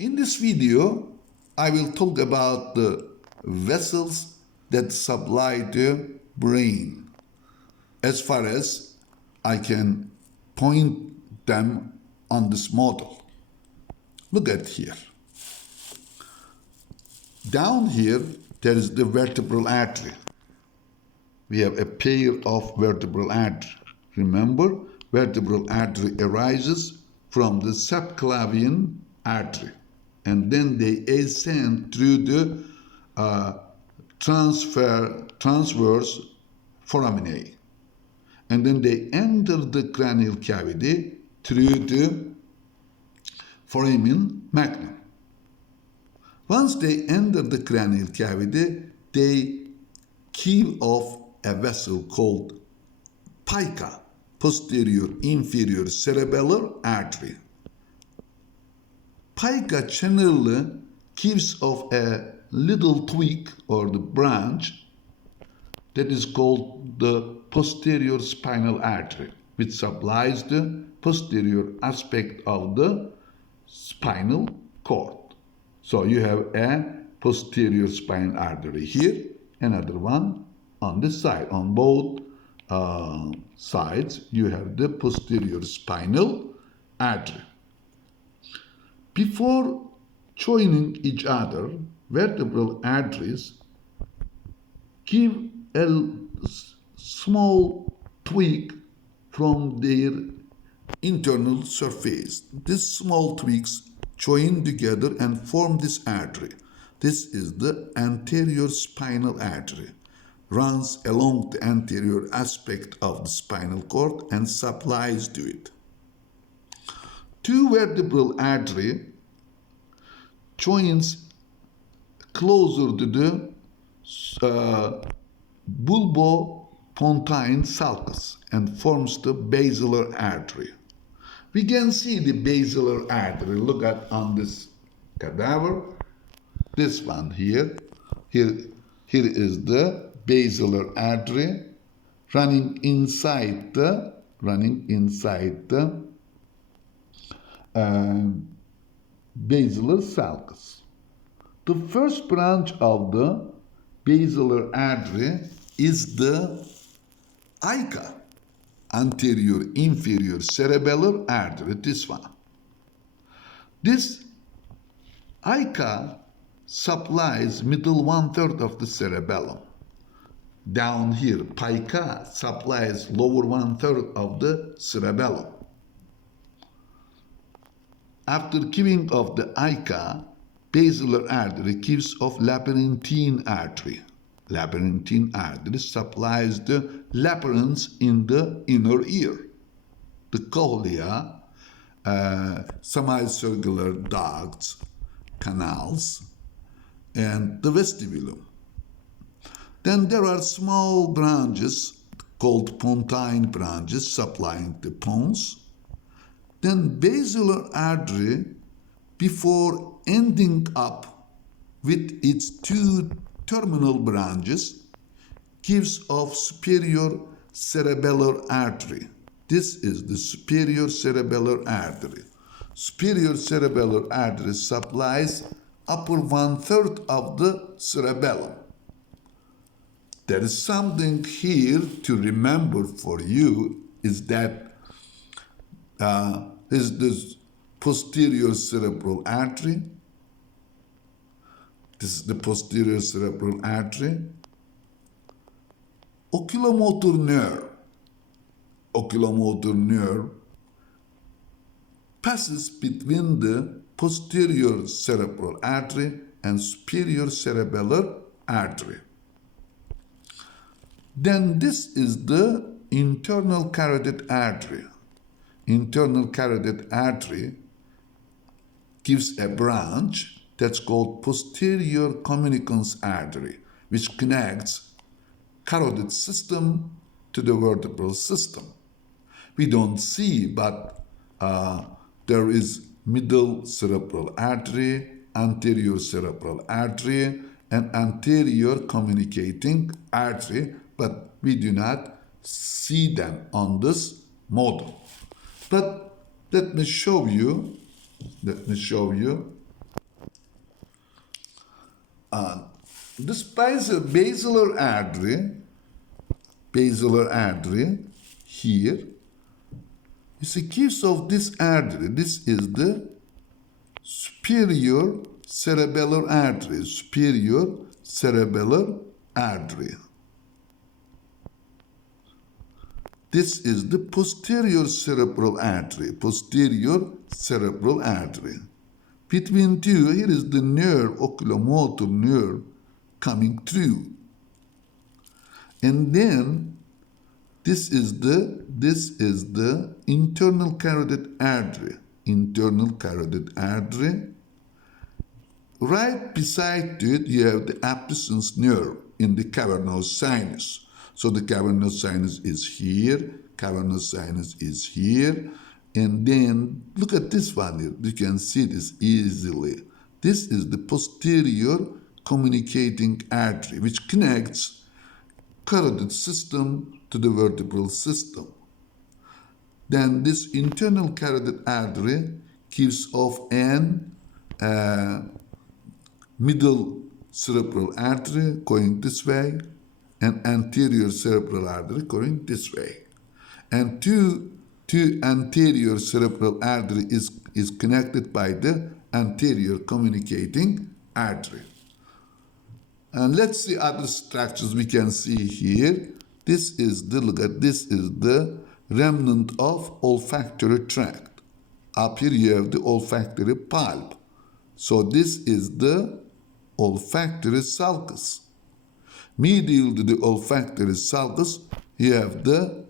In this video, I will talk about the vessels that supply the brain as far as I can point them on this model. Look at here. Down here, there is the vertebral artery. We have a pair of vertebral artery. Remember, vertebral artery arises from the subclavian artery, and then they ascend through the transverse foraminae, and then they enter the cranial cavity through the foramen magnum. Once they enter the cranial cavity, they kill off a vessel called pica, posterior inferior cerebellar artery. Pica generally gives off a little twig or the branch that is called the posterior spinal artery, which supplies the posterior aspect of the spinal cord. So you have a posterior spinal artery here, another one on this side. On both sides, you have the posterior spinal artery. Before joining each other, vertebral arteries give a small twig from their internal surface. These small twigs join together and form this artery. This is the anterior spinal artery. Runs along the anterior aspect of the spinal cord and supplies to it. Two vertebral artery joins closer to the bulbopontine sulcus and forms the basilar artery. We can see the basilar artery. Look at on this cadaver. This one here. Here is the basilar artery running inside the basilar sulcus. The first branch of the basilar artery is the ICA, anterior inferior cerebellar artery, this one. This ICA supplies middle 1/3 of the cerebellum. Down here, pica supplies lower 1/3 of the cerebellum. After giving off the ICA, basilar artery gives off labyrinthine artery. Labyrinthine artery supplies the labyrinths in the inner ear, the cochlea, semicircular ducts, canals, and the vestibulum. Then there are small branches called pontine branches supplying the pons. Then basilar artery, before ending up with its two terminal branches, gives off superior cerebellar artery. This is the superior cerebellar artery. Superior cerebellar artery supplies upper 1/3 of the cerebellum. There is something here to remember for you, is that is this posterior cerebral artery. This is the posterior cerebral artery. Oculomotor nerve passes between the posterior cerebral artery and superior cerebellar artery. Then this is the internal carotid artery. Internal carotid artery gives a branch that's called posterior communicans artery, which connects carotid system to the vertebral system. We don't see, but there is middle cerebral artery, anterior cerebral artery, and anterior communicating artery, but we do not see them on this model. But let me show you This basilar artery here, you see, gives of this artery. This is the superior cerebellar artery. Superior cerebellar artery. This is the posterior cerebral artery. Posterior cerebral artery. Between two, here is the nerve, oculomotor nerve, coming through. And then this is the internal carotid artery. Internal carotid artery. Right beside it, you have the abducens nerve in the cavernous sinus. So the cavernous sinus is here, cavernous sinus is here, and then look at this one here. You can see this easily. This is the posterior communicating artery, which connects carotid system to the vertebral system. Then this internal carotid artery gives off an middle cerebral artery going this way, and anterior cerebral artery going this way. And two anterior cerebral artery is connected by the anterior communicating artery. And let's see other structures we can see here. This is the remnant of olfactory tract. Up here you have the olfactory pulp. So this is the olfactory sulcus. Medial to the olfactory sulcus, you have the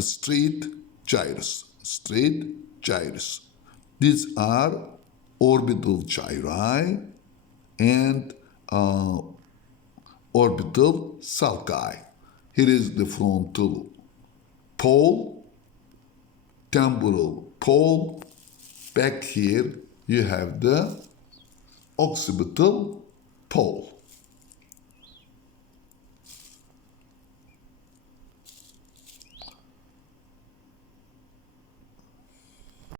straight gyrus. Straight gyrus. These are orbital gyri and orbital sulci. Here is the frontal pole, temporal pole. Back here, you have the occipital pole.